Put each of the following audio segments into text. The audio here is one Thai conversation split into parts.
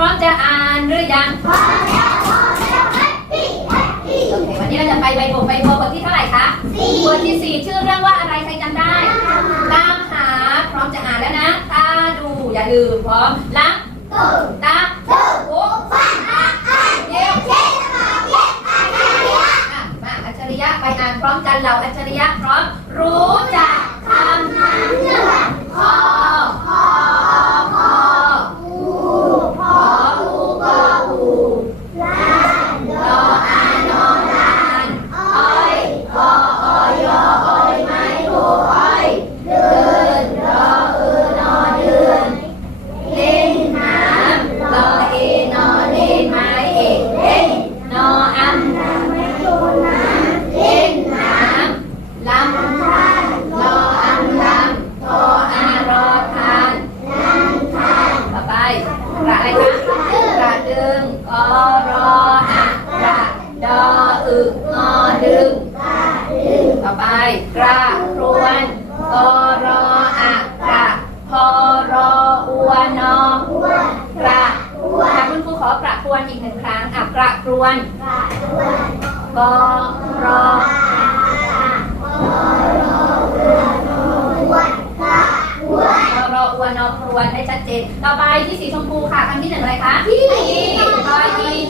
ร้อมจะอ่านหรือยังพอแล้วพอแล้วแฮปปี้แฮปปี้โอเควันนี้เราจะไปใบโบกใบโบกบทที่เท่าไหร่คะสี่บทที่สี่ชื่อเรื่องว่าอะไรใครจำได้ตามหาพร้อมจะอ่านแล้วนะตาดูอย่าลืมพร้อมล้างตู้ตาตู้โอ้ฟังอ่านอ่านเดี๋ยวเช็ดมาเย็ดอ่านอ่านเดี๋ยวอะมาอัจฉริยะไปอ่านพร้อมกันเราอัจฉริยะพร้อมรู้จักคำน้ำเหนือพอ เจนต่อไปที่สีชมพูค่ะคำที่หนึ่งอะไรคะอีกออีที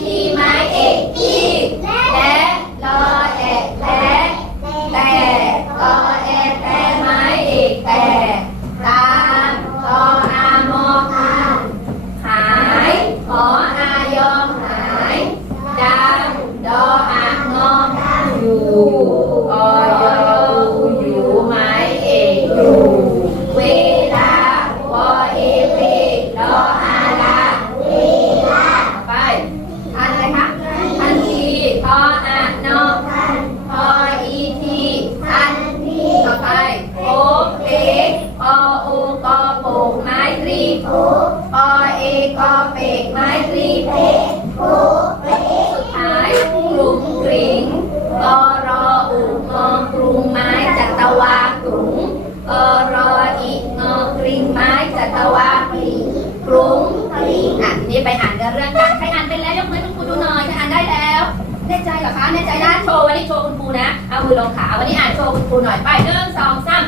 ใจเหรอคะ แน่ใจนะโชว์วันนี้โชว์คุณครูนะ เอามือลงขา วันนี้อ่านโชว์คุณครูหน่อย ไปหนึ่งสองสาม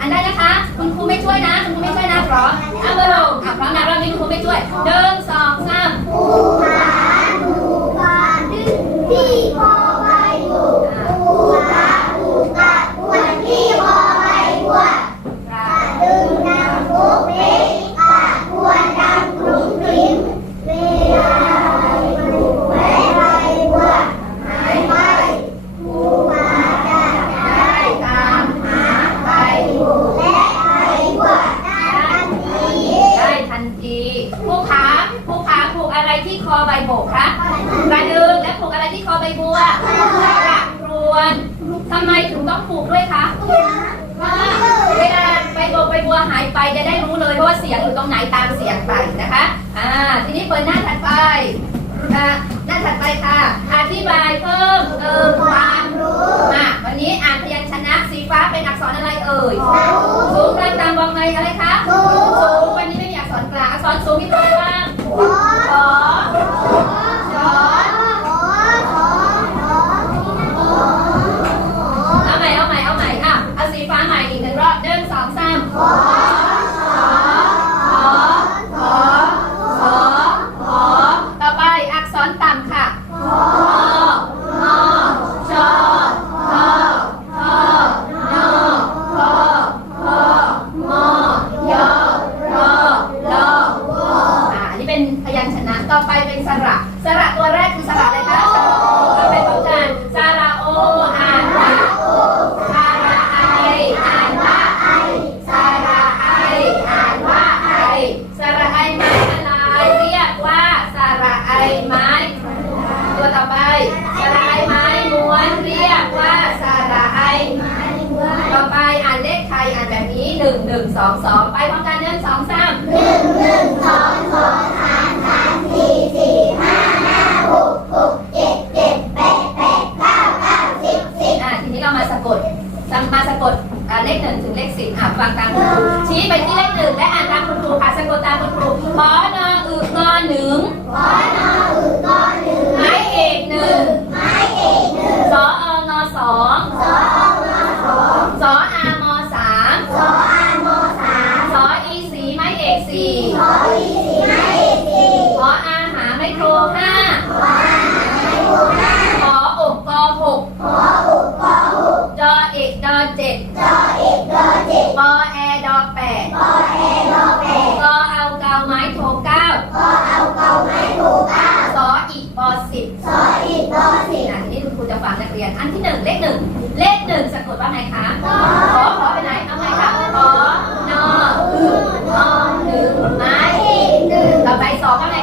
อันได้นะคะ คุณครูไม่ช่วยนะ คุณครูไม่ช่วยนะพร้อมเอามือลงอะพร้อมนะรอบนี้คุณครูไม่ช่วยหนึ่งสองสาม ไปจะได้รู้เลยเพราะว่าเสียงอยู่ตรงไหนตามเสียงไปนะคะอ่าทีนี้เปิดหน้าถัดไปอ่าหน้าถัดไปค่ะ อธิบายเพิ่มเติมความรู้มาวันนี้อ่านพยัญชนะสีฟ้าเป็นอักษรอะไรเอ่ย สูงกลางตามวงในอะไรคะ สูง วันนี้ไม่มีอักษรกลาง อักษรสูงมีตัวอะไรบ้างขอขอชอ ว่าซาดาไอต่อไปอ่านเลขไทยอ่านแบบนี้หนึ่งหนึ่งสองสองไปพร้อมกันหนึ่งสองสามหนึ่งหนึ่งสองสองสามสามสี่สี่ห้าห้าหกหกเจ็ดเจ็ดแปดแปดเก้าเก้าสิบสิบอะทีนี้เรามาสะกดมาสะกดอ่าเลขหนึ่งถึงเลขสิบอะฟังตามคุณครูชี้ไปที่เลขหนึ่งและอ่านตามคุณครูค่ะสะกดตามคุณครูขอนออึงอหนึ่งขอนอ จ็ดจอเอกดอเจ็ดปอแอดอแปดปอแอดอแปดกอเอาเกาไม้โทเก้าก็เอาเกาไม้โทเก้าสออีกปอสิบสออีกดอสิบอะทีนี้คุณครูจะฟังนักเรียน อันที่หนึ่งเลขหนึ่งเลขหนึ่งสะกดว่าไงคะขขอขอไปไหนเอาไงคะขอนออึงอหนึ่งไม้อีกหนึ่งต่อไปสองว่าไง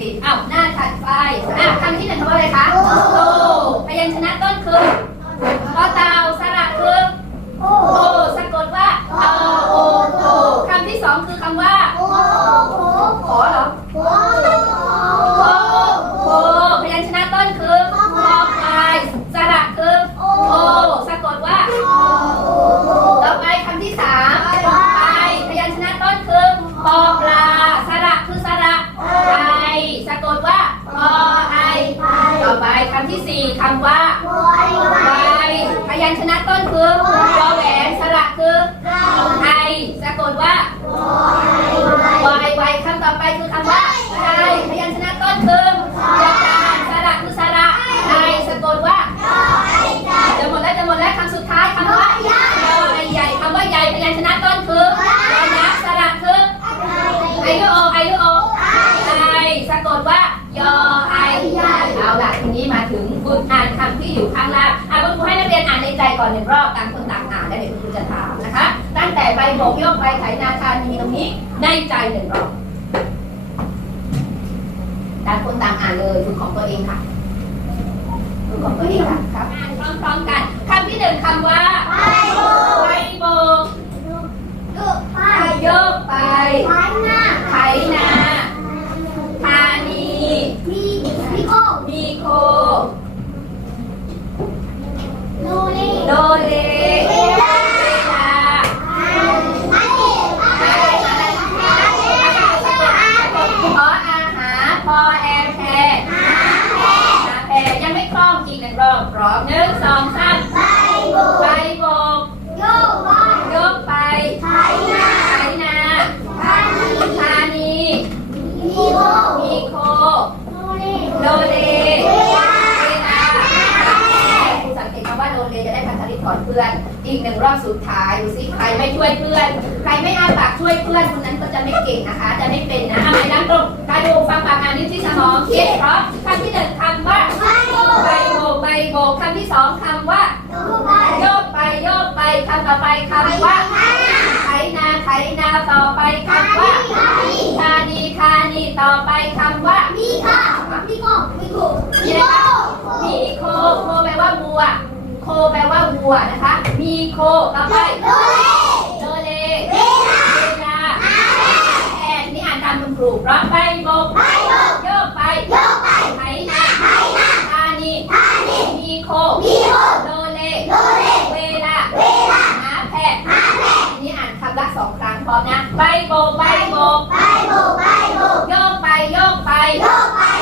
สิบอ้าวหน้าถัดไปอะคำที่หนึ่งคำว่าอะไรคะโตพยัญชนะต้นคือปอเต่า คำที่สี่คำว่าไวพยัญชนะต้นคือวอแหวนสระคือไอสะกดว่าวายวายคำต่อไปคือคำว่าไอพยัญชนะต้นคือ โบกโยกใบไถนาคามีตรงนี้ในใจหนึ่งรอบต่างคนต่างอ่านเลยฝึกของตัวเองค่ะฝึกของตัวเองค่ะครับอ่านพร้อมๆกันคำที่หนึ่งคำว่าใบโบกโยกไปไถนาธานีมีโคโหนึ่งสองสามใบโบกยกไปไถนาธานีมีโคโดเลเวลาคุณสังเกตคำว่าโดเลจะได้พันธลิตก่อนเพื่อน อีกหนึ่งรอบสุดท้ายดูสิใครไม่ช่วยเพื่อน ใครไม่อาปากช่วยเพื่อนคนนั้นก็จะไม่เก่งนะคะ จะไม่เป็นนะเอาไปนั่งตรงกระดูกฟังปากอ่านนิ้วที่สมองคิดเพราะคำที่หนึ่งคำว่าใบโบกใบโบกคำที่สองคำว่าโยกไปโยกไปคำต่อไปคำว่าไถนาไถนาต่อไปคำว่าคานีคานีต่อไปคำว่ามีโคโคแปลว่าวัว โคแปลว่าวัวนะคะ มีโคต่อไป โดเล เวลาแอนนี่อ่านตามคุณครูเพราะใบบกโยกไปไถนาธานีมีโค โดเล เวลาหาแพะนี่อ่านคำละสองครั้งพร้อมนะ ใบโบกใบโบกโยกไป โลกไป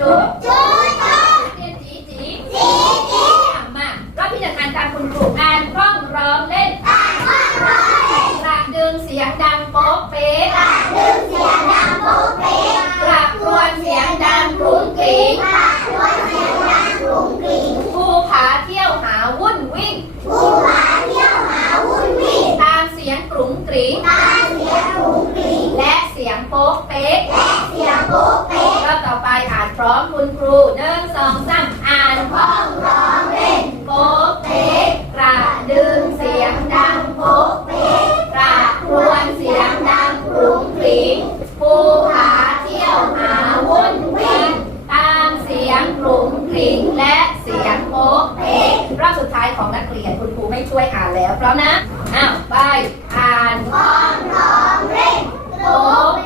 จุดจุดเรียนจีจีจีจีถามมารอบที่หนึ่งอ่านตามคุณครูอ่านคล่องร้องเล่นอ่านว่าร้อยกระดึงเสียงดังโป๊กเป๊กกระดึงเสียงดังโป๊ะเป๊ะกระครวญเสียงดังกรุ้งกริ้งกระโดดเสียงดังกรุ้งกริ้งภูผาเที่ยวหาวุ่นวิ่งผู้หาเที่ยวหาวุ่นวิ่งตามเสียงกรุ้งกริ้งตามเสียงกรุ้งกริ้งและ สียงโป๊กเป๊กและเสียงโป๊ะเป๊ะรอบต่อไปอ่านพร้อมคุณครูหนึ่งสองสามอ่านพร้อมร้องเล่นโป๊กเป๊กกระดึงเสียงดังโป๊กเป๊กกระครวญเสียงดังกรุ้งกริ้งภูผาเที่ยวหาวุ่นวิ่งตามเสียงกรุ้งกริ้งและเสียงโป๊กเป๊กรอบสุดท้ายของนักเรียนคุณครูไม่ช่วยอ่านแล้วพร้อมนะอ้าวไปอ่านร้องร้องเล่